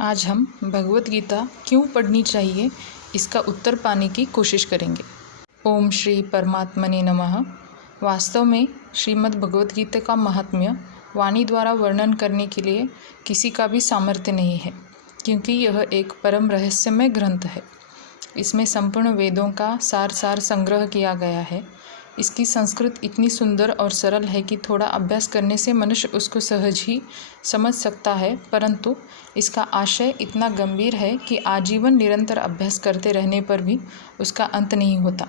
आज हम भगवत गीता क्यों पढ़नी चाहिए इसका उत्तर पाने की कोशिश करेंगे। ओम श्री परमात्मने नमः। वास्तव में श्रीमद् भगवत गीता का महात्म्य वाणी द्वारा वर्णन करने के लिए किसी का भी सामर्थ्य नहीं है, क्योंकि यह एक परम रहस्यमय ग्रंथ है। इसमें संपूर्ण वेदों का सार संग्रह किया गया है। इसकी संस्कृत इतनी सुंदर और सरल है कि थोड़ा अभ्यास करने से मनुष्य उसको सहज ही समझ सकता है, परंतु इसका आशय इतना गंभीर है कि आजीवन निरंतर अभ्यास करते रहने पर भी उसका अंत नहीं होता।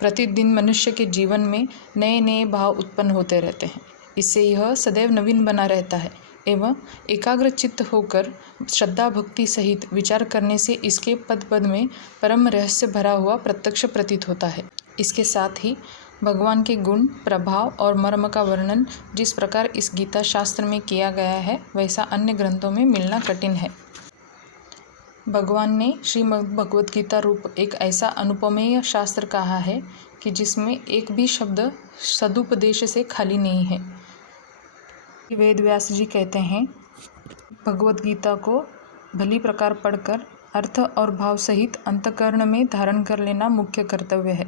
प्रतिदिन मनुष्य के जीवन में नए नए भाव उत्पन्न होते रहते हैं। इससे यह सदैव नवीन बना रहता है एवं एकाग्र चित्त होकर श्रद्धा भक्ति सहित विचार करने से इसके पद पद में परम रहस्य भरा हुआ प्रत्यक्ष प्रतीत होता है। इसके साथ ही भगवान के गुण, प्रभाव और मर्म का वर्णन जिस प्रकार इस गीता शास्त्र में किया गया है, वैसा अन्य ग्रंथों में मिलना कठिन है। भगवान ने श्रीमद् भगवत गीता रूप एक ऐसा अनुपमेय शास्त्र कहा है कि जिसमें एक भी शब्द सदुपदेश से खाली नहीं है। वेद व्यास जी कहते हैं, भगवत गीता को भली प्रकार पढ़कर अर्थ और भाव सहित अंतःकरण में धारण कर लेना मुख्य कर्तव्य है,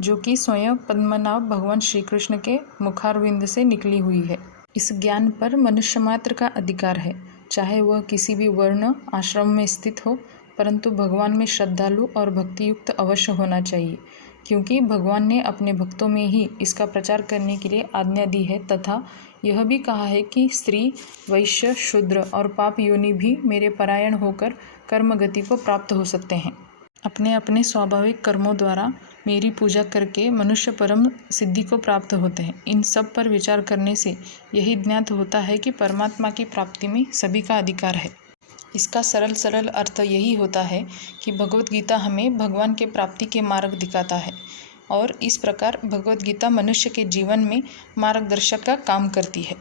जो कि स्वयं पद्मनाभ भगवान श्री कृष्ण के मुखारविंद से निकली हुई है। इस ज्ञान पर मनुष्य मात्र का अधिकार है, चाहे वह किसी भी वर्ण आश्रम में स्थित हो, परंतु भगवान में श्रद्धालु और भक्तियुक्त अवश्य होना चाहिए, क्योंकि भगवान ने अपने भक्तों में ही इसका प्रचार करने के लिए आज्ञा दी है तथा यह भी कहा है कि स्त्री, वैश्य, शूद्र और पाप योनि भी मेरे परायण होकर कर्म गति को प्राप्त हो सकते हैं। अपने अपने स्वाभाविक कर्मों द्वारा मेरी पूजा करके मनुष्य परम सिद्धि को प्राप्त होते हैं। इन सब पर विचार करने से यही ज्ञात होता है कि परमात्मा की प्राप्ति में सभी का अधिकार है। इसका सरल अर्थ यही होता है कि भगवत गीता हमें भगवान के प्राप्ति के मार्ग दिखाता है और इस प्रकार भगवत गीता मनुष्य के जीवन में मार्गदर्शक का काम करती है।